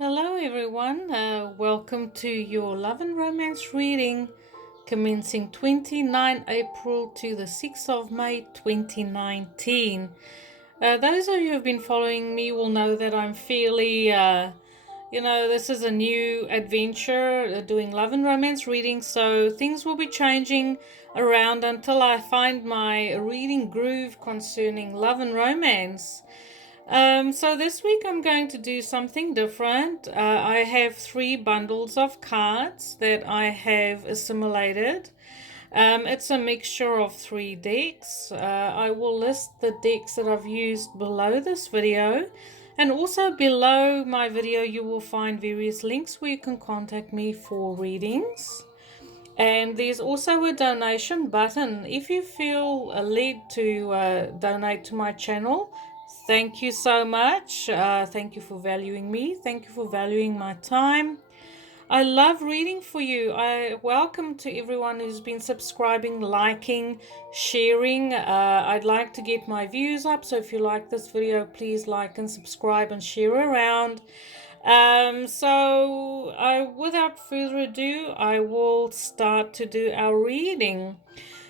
Hello everyone, welcome to your love and romance reading commencing 29 April to the 6th of May 2019. Those of you who have been following me will know that I'm fairly, this is a new adventure doing love and romance reading, so things will be changing around until I find my reading groove concerning love and romance. So this week I'm going to do something different. I have 3 bundles of cards that I have assimilated. It's a mixture of 3 decks. I will list the decks that I've used below this video. And also below my video you will find various links where you can contact me for readings. And there's also a donation button. If you feel led to donate to my channel, thank you so much. Thank you for valuing me. Thank you for valuing my time. I love reading for you. I welcome to everyone who's been subscribing, liking, sharing. I'd like to get my views up. So if you like this video, please like and subscribe and share around. Without further ado, I will start to do our reading.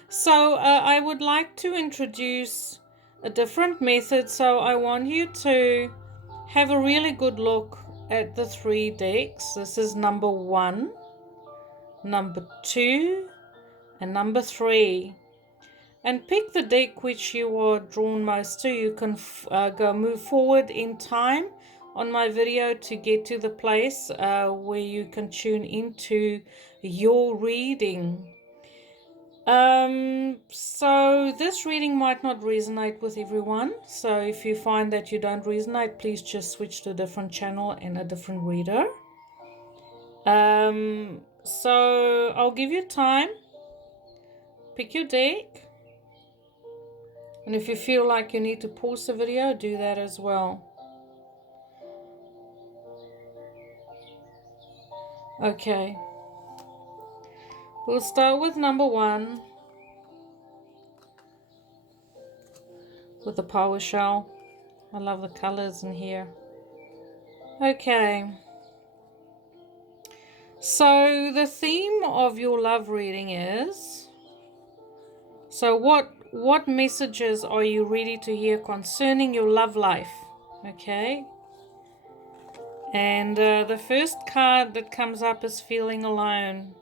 So I would like to introduce a different method. So I want you to have a really good look at the 3 decks. This is number 1, number 2, and number 3. And pick the deck which you are drawn most to. You can move forward in time on my video to get to the place where you can tune into your reading. So this reading might not resonate with everyone. So if you find that you don't resonate, please just switch to a different channel and a different reader. So I'll give you time. Pick your deck. And if you feel like you need to pause the video, do that as well. Okay. We'll start with number 1. With the power shell. I love the colors in here. Okay. So the theme of your love reading is, so what messages are you ready to hear concerning your love life? Okay. And the first card that comes up is feeling alone.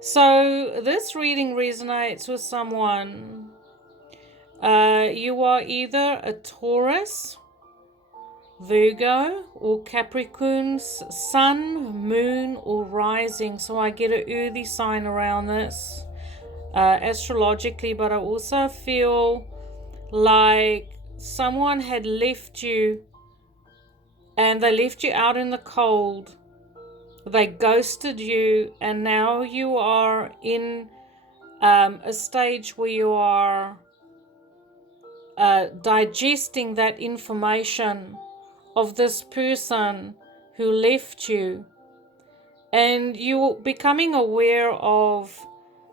So this reading resonates with someone. You are either a Taurus, Virgo, or Capricorn's sun, moon, or rising. So I get an earthy sign around this astrologically, but I also feel like someone had left you and they left you out in the cold. They ghosted you, and now you are in a stage where you are digesting that information of this person who left you, and you're becoming aware of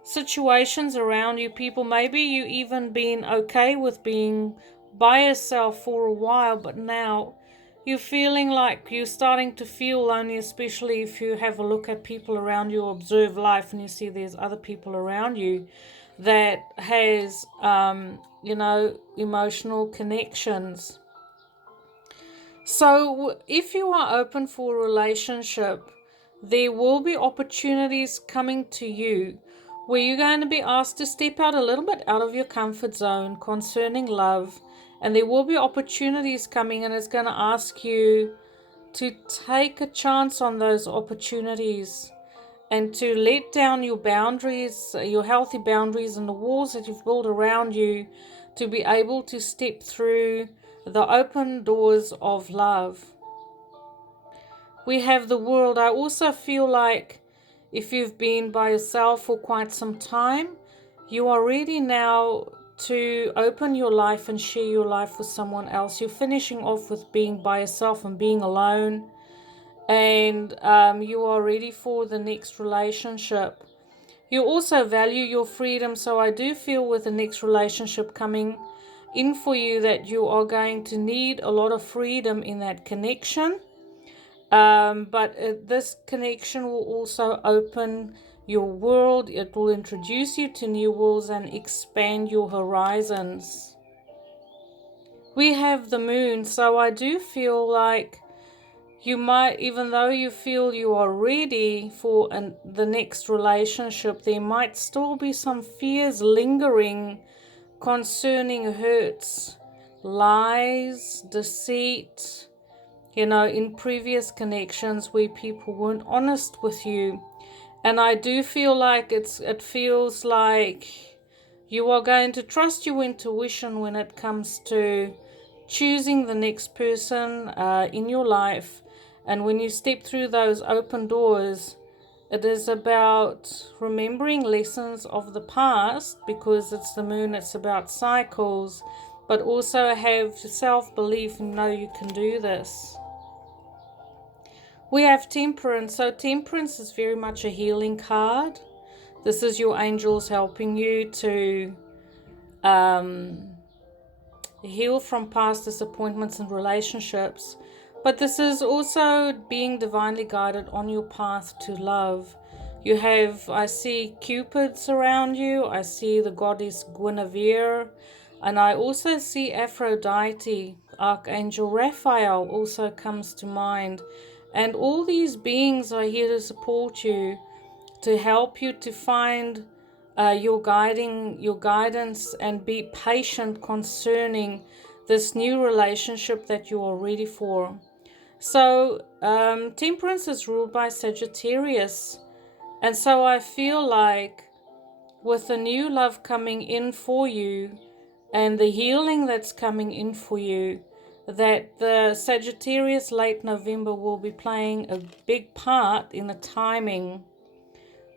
situations around you, people. Maybe you even been okay with being by yourself for a while, but now you're feeling like you're starting to feel lonely, especially if you have a look at people around you, observe life, and you see there's other people around you that has emotional connections. So if you are open for a relationship, there will be opportunities coming to you where you're going to be asked to step out a little bit out of your comfort zone concerning love, and there will be opportunities coming, and it's going to ask you to take a chance on those opportunities and to let down your boundaries, your healthy boundaries, and the walls that you've built around you to be able to step through the open doors of love. We have the world. I also feel like if you've been by yourself for quite some time, you are ready now to open your life and share your life with someone else. You're finishing off with being by yourself and being alone, and you are ready for the next relationship. You also value your freedom, so I do feel with the next relationship coming in for you that you are going to need a lot of freedom in that connection. But this connection will also open your world. It will introduce you to new worlds and expand your horizons. We have the moon, so I do feel like you might, even though you feel you are ready for the next relationship, there might still be some fears lingering concerning hurts, lies, deceit, in previous connections where people weren't honest with you. And I do feel like it feels like you are going to trust your intuition when it comes to choosing the next person in your life. And when you step through those open doors, it is about remembering lessons of the past, because it's the moon, it's about cycles, but also have self-belief and know you can do this. We have Temperance. So Temperance is very much a healing card. This is your angels helping you to heal from past disappointments and relationships. But this is also being divinely guided on your path to love. You have, I see Cupids around you. I see the goddess Guinevere. And I also see Aphrodite. Archangel Raphael also comes to mind. And all these beings are here to support you, to help you to find your guidance, and be patient concerning this new relationship that you are ready for. So Temperance is ruled by Sagittarius, and so I feel like with the new love coming in for you and the healing that's coming in for you, that the Sagittarius late November will be playing a big part in the timing.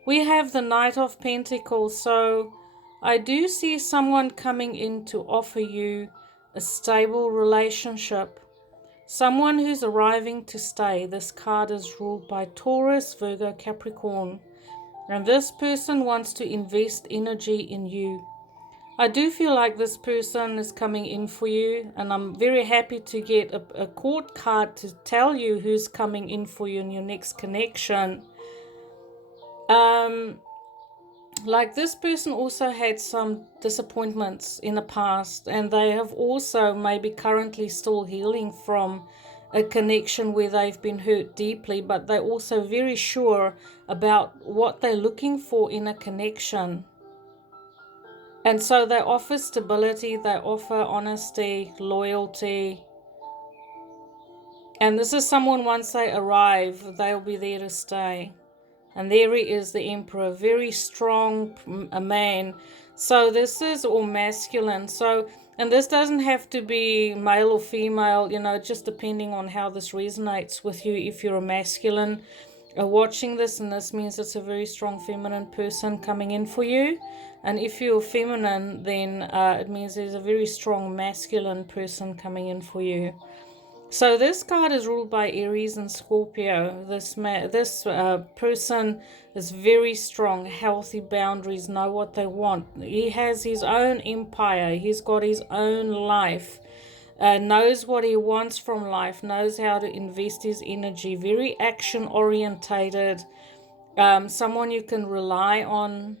We have the Knight of Pentacles, so I do see someone coming in to offer you a stable relationship. Someone who's arriving to stay. This card is ruled by Taurus, Virgo, Capricorn. And this person wants to invest energy in you. I do feel like this person is coming in for you, and I'm very happy to get a court card to tell you who's coming in for you in your next connection. Like this person also had some disappointments in the past, and they have also maybe currently still healing from a connection where they've been hurt deeply, but they're also very sure about what they're looking for in a connection. And so they offer stability, they offer honesty, loyalty. And this is someone, once they arrive, they'll be there to stay. And there he is, the Emperor, very strong a man. So this is all masculine. So, and this doesn't have to be male or female, just depending on how this resonates with you. If you're a masculine watching this, and this means it's a very strong feminine person coming in for you. And if you're feminine, then it means there's a very strong masculine person coming in for you. So this card is ruled by Aries and Scorpio. This person is very strong, healthy boundaries, know what they want. He has his own empire. He's got his own life. Knows what he wants from life, knows how to invest his energy, very action orientated, someone you can rely on.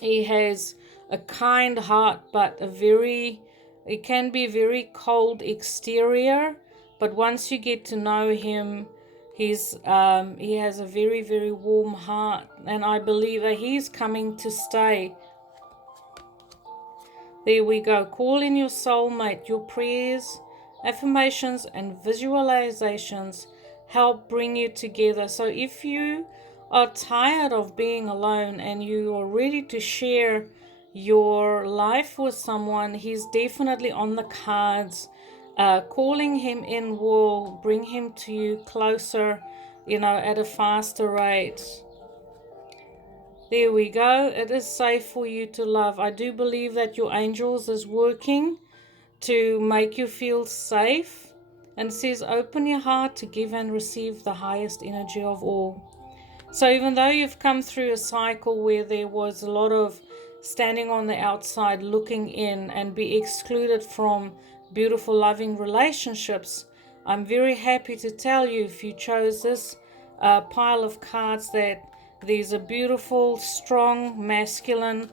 He has a kind heart, but it can be very cold exterior, but once you get to know him, he has a very, very warm heart, and I believe that he's coming to stay. There we go. Call in your soulmate. Your prayers, affirmations, and visualizations help bring you together. So if you are tired of being alone and you are ready to share your life with someone, he's definitely on the cards. Calling him in will bring him to you closer, at a faster rate. There we go. It is safe for you to love. I do believe that your angels is working to make you feel safe, and says open your heart to give and receive the highest energy of all. So even though you've come through a cycle where there was a lot of standing on the outside looking in and be excluded from beautiful loving relationships, I'm very happy to tell you, if you chose this pile of cards, that there's a beautiful, strong, masculine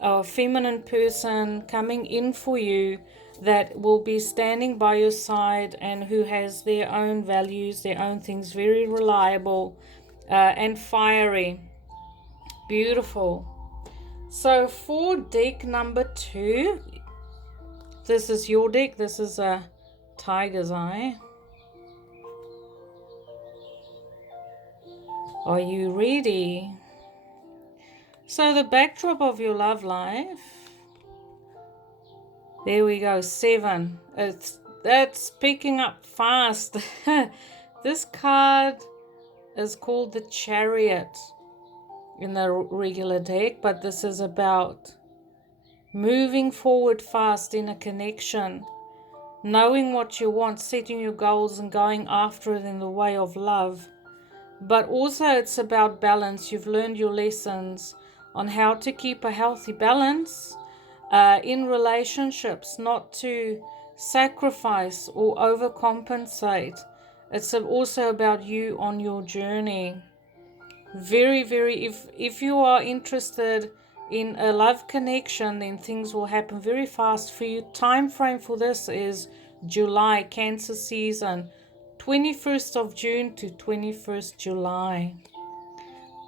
or feminine person coming in for you that will be standing by your side and who has their own values, their own things, very reliable and fiery. Beautiful. So for deck number 2, this is your deck. This is a tiger's eye. Are you ready? So the backdrop of your love life. There we go, 7. That's picking up fast. This card is called the Chariot in the regular deck, but this is about moving forward fast in a connection, knowing what you want, setting your goals and going after it in the way of love. But also it's about balance. You've learned your lessons on how to keep a healthy balance in relationships, not to sacrifice or overcompensate. It's also about you on your journey. Very, very, if you are interested in a love connection, then things will happen very fast for you. Time frame for this is July, Cancer season, 21st of June to 21st July.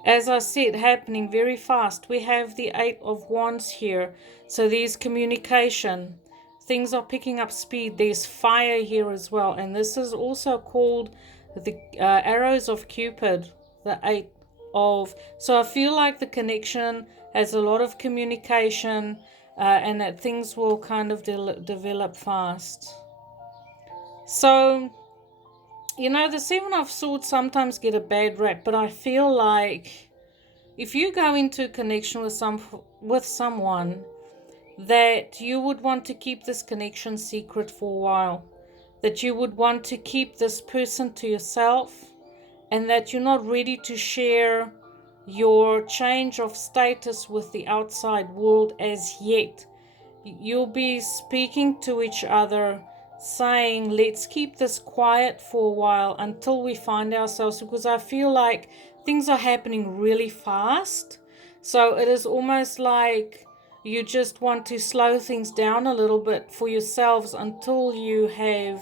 As I said, happening very fast. We have the 8 of Wands here. So there's communication. Things are picking up speed. There's fire here as well. And this is also called the arrows of Cupid, the 8 of. So I feel like the connection has a lot of communication and that things will kind of develop fast. So, you know, the 7 of Swords sometimes get a bad rap, but I feel like if you go into a connection with someone, that you would want to keep this connection secret for a while, that you would want to keep this person to yourself, and that you're not ready to share your change of status with the outside world as yet. You'll be speaking to each other, saying, let's keep this quiet for a while until we find ourselves, because I feel like things are happening really fast. So it is almost like you just want to slow things down a little bit for yourselves until you have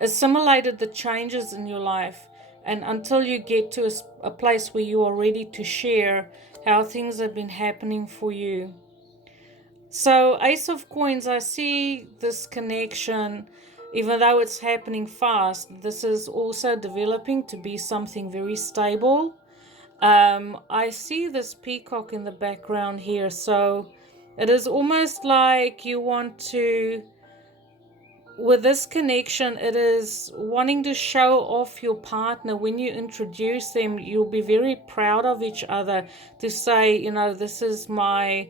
assimilated the changes in your life, and until you get to a place where you are ready to share how things have been happening for you. So Ace of Coins, I see this connection, even though it's happening fast, this is also developing to be something very stable. I see this peacock in the background here, so it is almost like you want to, with this connection, it is wanting to show off your partner. When you introduce them, you'll be very proud of each other to say, you know, this is my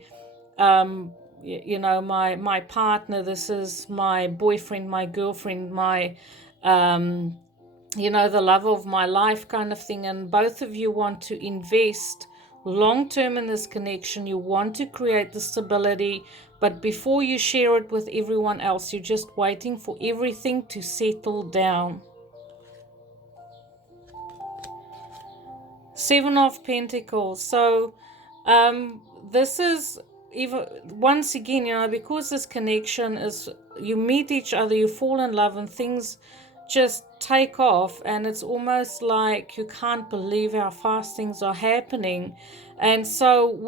my partner, this is my boyfriend, my girlfriend, my the love of my life kind of thing. And both of you want to invest long term in this connection. You want to create the stability, but before you share it with everyone else, you're just waiting for everything to settle down. 7 of Pentacles. So this is, even once again, because this connection is, you meet each other, you fall in love, and things just take off, and it's almost like you can't believe how fast things are happening. And so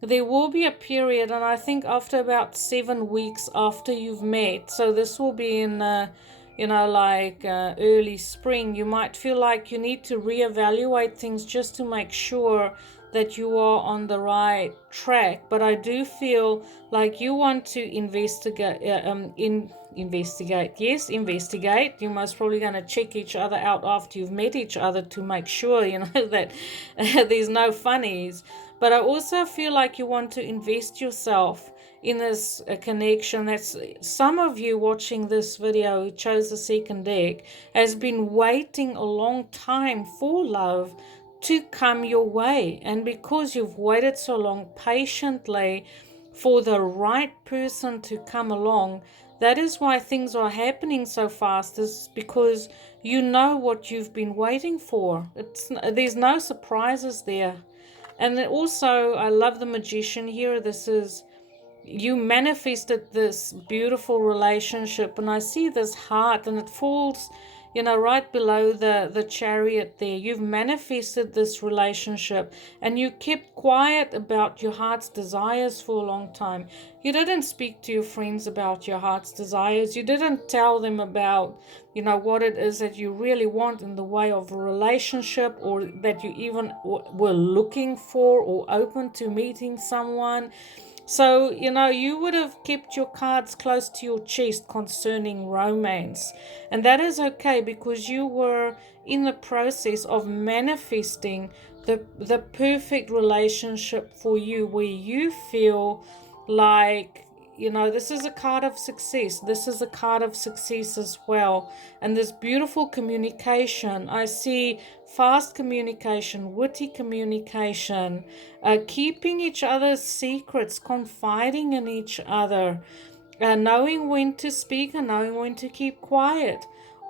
there will be a period, and I think after about 7 weeks after you've met, so this will be in early spring, you might feel like you need to reevaluate things just to make sure that you are on the right track. But I do feel like you want to investigate. You're most probably going to check each other out after you've met each other to make sure, that there's no funnies. But I also feel like you want to invest yourself in this connection. That's some of you watching this video who chose the second deck has been waiting a long time for love to come your way. And because you've waited so long patiently for the right person to come along, That is why things are happening so fast, is because you know what you've been waiting for. There's no surprises there. And also, I love the magician here. This is, you manifested this beautiful relationship, and I see this heart, and it falls, right below the chariot there. You've manifested this relationship, and you kept quiet about your heart's desires for a long time. You didn't speak to your friends about your heart's desires. You didn't tell them about, what it is that you really want in the way of a relationship, or that you even were looking for or open to meeting someone. So, you would have kept your cards close to your chest concerning romance. And that is okay, because you were in the process of manifesting the perfect relationship for you, where you feel like, this is a card of success. This is a card of success as well. And this beautiful communication. I see fast communication, witty communication, keeping each other's secrets, confiding in each other, knowing when to speak and knowing when to keep quiet.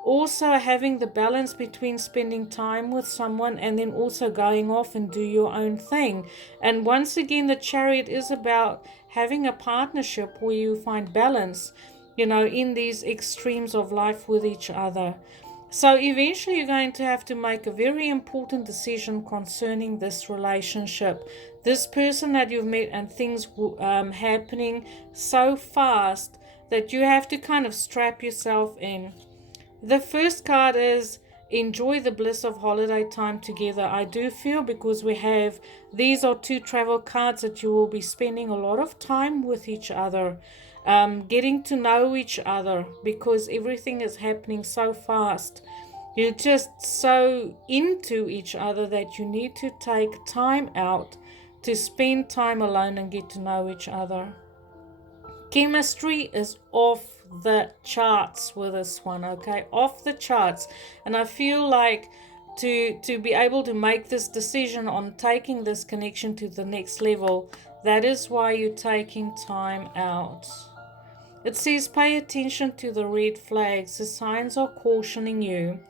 Also having the balance between spending time with someone and then also going off and do your own thing. And once again, the chariot is about having a partnership where you find balance, in these extremes of life with each other. So eventually you're going to have to make a very important decision concerning this relationship. This person that you've met, and things happening so fast that you have to kind of strap yourself in. The first card is enjoy the bliss of holiday time together. I do feel, because these are 2 travel cards, that you will be spending a lot of time with each other, getting to know each other, because everything is happening so fast. You're just so into each other that you need to take time out to spend time alone and get to know each other. Chemistry is off the charts with this one, okay? Off the charts. And I feel like to be able to make this decision on taking this connection to the next level, that is why you're taking time out. It says pay attention to the red flags. The signs are cautioning you.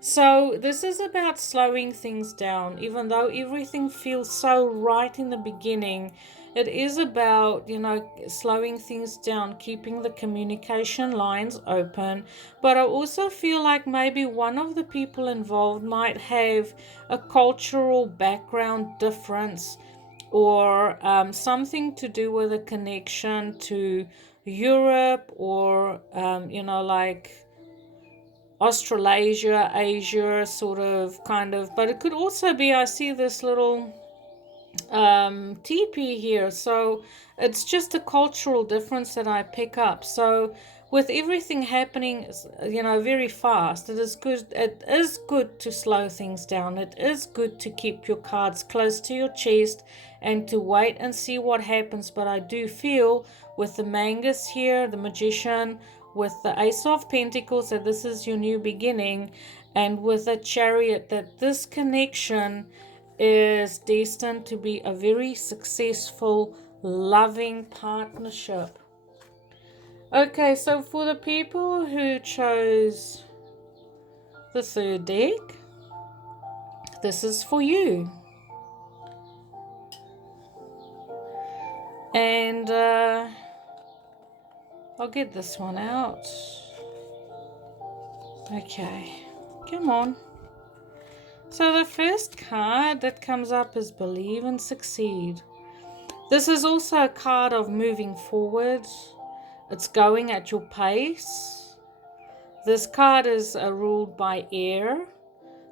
So this is about slowing things down. Even though everything feels so right in the beginning, it is about, slowing things down, keeping the communication lines open. But I also feel like maybe one of the people involved might have a cultural background difference, or something to do with a connection to Europe, or, like Australasia, Asia, sort of, kind of. But it could also be, I see this little teepee here, so it's just a cultural difference that I pick up. So with everything happening, very fast, it is good to slow things down. It is good to keep your cards close to your chest and to wait and see what happens. But I do feel with the Mangus here, the Magician, with the Ace of Pentacles, that this is your new beginning, and with the Chariot, that this connection is destined to be a very successful, loving partnership. Okay, so for the people who chose the third deck, this is for you. And I'll get this one out. Okay, come on. So the first card that comes up is Believe and Succeed. This is also a card of moving forward. It's going at your pace. This card is ruled by air.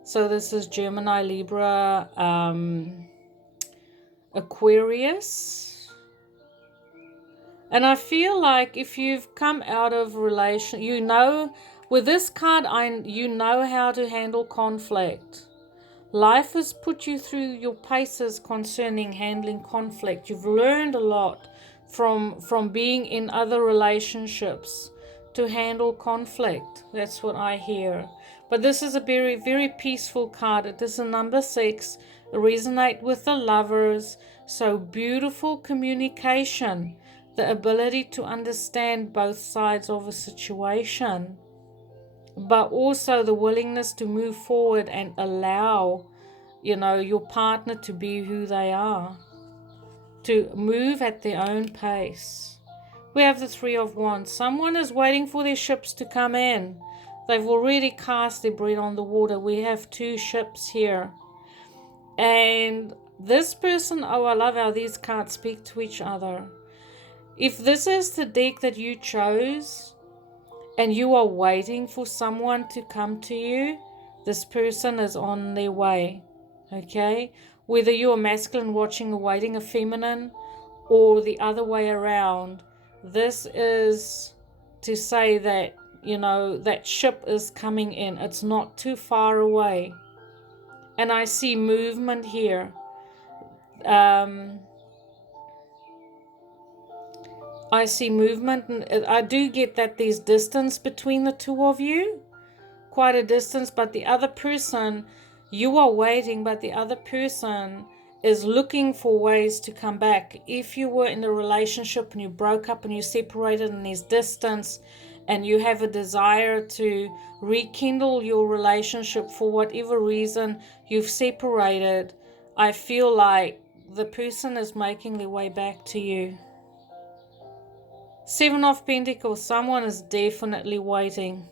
So this is Gemini, Libra, Aquarius. And I feel like if you've come out of relation, with this card, you know how to handle conflict. Life has put you through your paces concerning handling conflict. You've learned a lot from being in other relationships to handle conflict. That's what I hear. But this is a very, very peaceful card. It is a number 6. Resonate with the Lovers. So beautiful communication. the ability to understand both sides of a situation, but also the willingness to move forward and allow, your partner to be who they are, to move at their own pace. We have the Three of Wands. Someone is waiting for their ships to come in. They've already cast their bread on the water. We have 2 ships here. And this person, I love how these cards speak to each other. If this is the deck that you chose and you are waiting for someone to come to you, this person is on their way. Okay? Whether you're a masculine watching or waiting a feminine, or the other way around, this is to say that, that ship is coming in. It's not too far away. And I see movement here. I see movement, and I do get that there's distance between the two of you. Quite a distance, but the other person, you are waiting, but the other person is looking for ways to come back. If you were in a relationship and you broke up and you separated and there's distance and you have a desire to rekindle your relationship for whatever reason you've separated, I feel like the person is making their way back to you. 7 of Pentacles, someone is definitely waiting.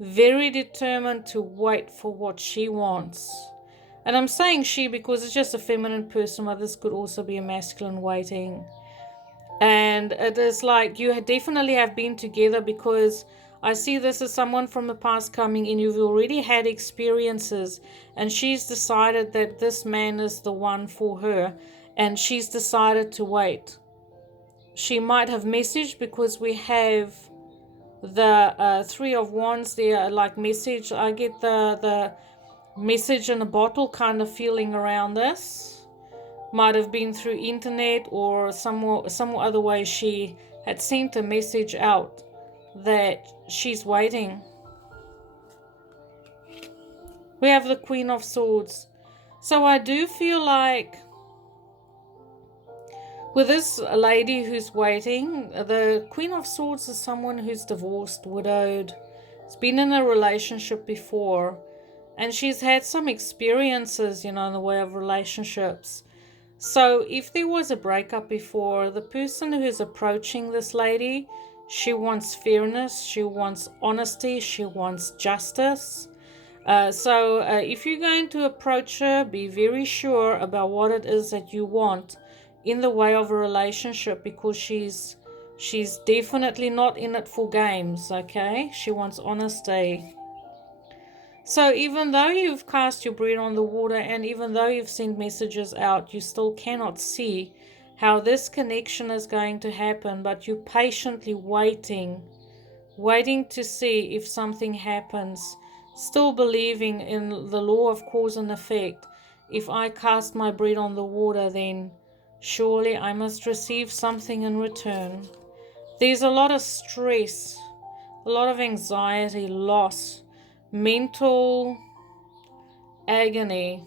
Very determined to wait for what she wants. And I'm saying she because it's just a feminine person, but this could also be a masculine waiting. And it is like you definitely have been together, because I see this as someone from the past coming in. You've already had experiences, and she's decided that this man is the one for her, and she's decided to wait. She might have messaged, because we have the 3 of Wands there, like message. I get the message in a bottle kind of feeling around this. Might have been through internet or some other way. She had sent a message out that she's waiting. We have the Queen of Swords. So I do feel like with this lady who's waiting, the Queen of Swords is someone who's divorced, widowed, has been in a relationship before, and she's had some experiences, in the way of relationships. So if there was a breakup before, the person who is approaching this lady, she wants fairness, she wants honesty, she wants justice. So if you're going to approach her, be very sure about what it is that you want in the way of a relationship, because she's definitely not in it for games, okay? She wants honesty. So even though you've cast your bread on the water, and even though you've sent messages out, you still cannot see how this connection is going to happen, but you're patiently waiting to see if something happens, still believing in the law of cause and effect. If I cast my bread on the water, then surely I must receive something in return. There's a lot of stress, a lot of anxiety, loss, mental agony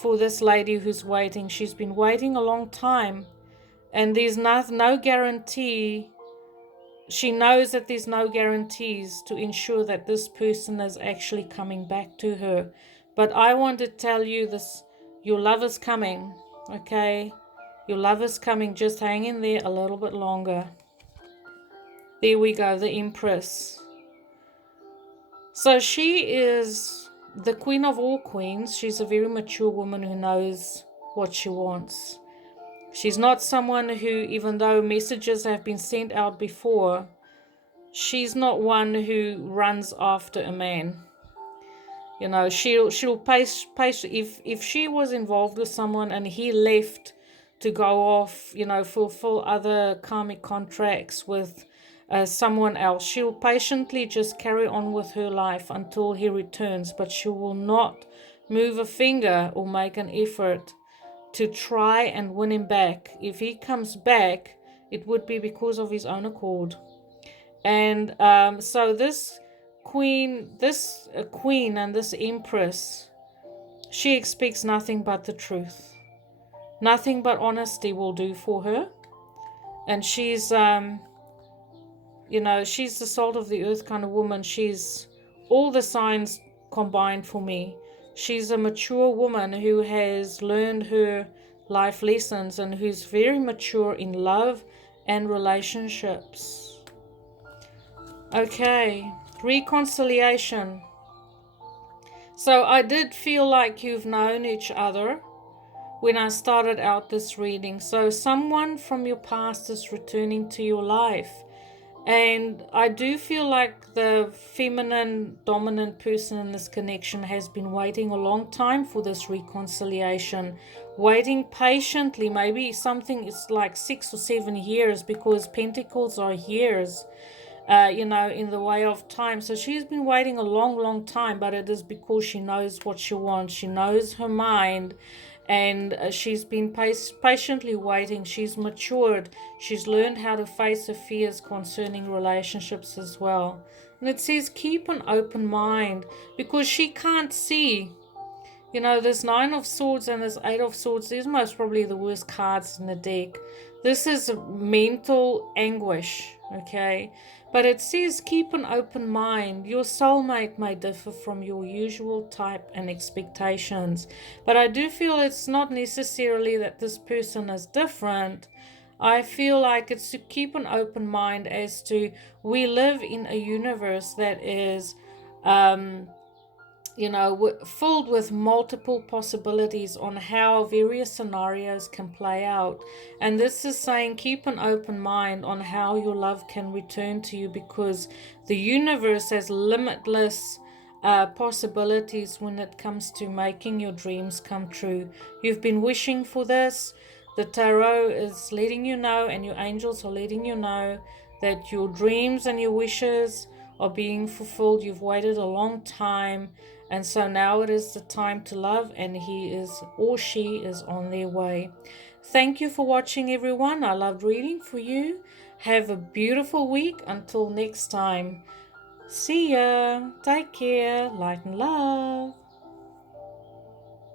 for this lady who's waiting. She's been waiting a long time, and there's no guarantee. She knows that there's no guarantees to ensure that this person is actually coming back to her. But I want to tell you this, your love is coming, okay? Your love is coming. Just hang in there a little bit longer. There we go, the Empress. So she is the queen of all queens. She's a very mature woman who knows what she wants. She's not someone who, even though messages have been sent out before, she's not one who runs after a man. She'll pace. If she was involved with someone and he left to go off, fulfill other karmic contracts with someone else, she will patiently just carry on with her life until he returns, but she will not move a finger or make an effort to try and win him back. If he comes back, it would be because of his own accord. And so this queen and this Empress, she expects nothing but the truth. Nothing but honesty will do for her. and she's she's the salt of the earth kind of woman. She's all the signs combined for me. She's a mature woman who has learned her life lessons and who's very mature in love and relationships. Okay, reconciliation. So I did feel like you've known each other when I started out this reading. So someone from your past is returning to your life. And I do feel like the feminine dominant person in this connection has been waiting a long time for this reconciliation, waiting patiently. Maybe something is like 6 or 7 years, because pentacles are years, in the way of time. So she's been waiting a long, long time, but it is because she knows what she wants. She knows her mind, and she's been patiently waiting. She's matured. She's learned how to face her fears concerning relationships as well. And it says keep an open mind, because she can't see. This 9 of Swords and this 8 of Swords, these are most probably the worst cards in the deck. This is mental anguish, okay? But it says keep an open mind. Your soulmate may differ from your usual type and expectations. But I do feel it's not necessarily that this person is different. I feel like it's to keep an open mind as to, we live in a universe that is filled with multiple possibilities on how various scenarios can play out. And this is saying keep an open mind on how your love can return to you, because the universe has limitless possibilities when it comes to making your dreams come true. You've been wishing for this. The tarot is letting you know, and your angels are letting you know, that your dreams and your wishes are being fulfilled. You've waited a long time, and so now it is the time to love, and he is or she is on their way. Thank you for watching, everyone. I loved reading for you. Have a beautiful week. Until next time. See ya. Take care. Light and love.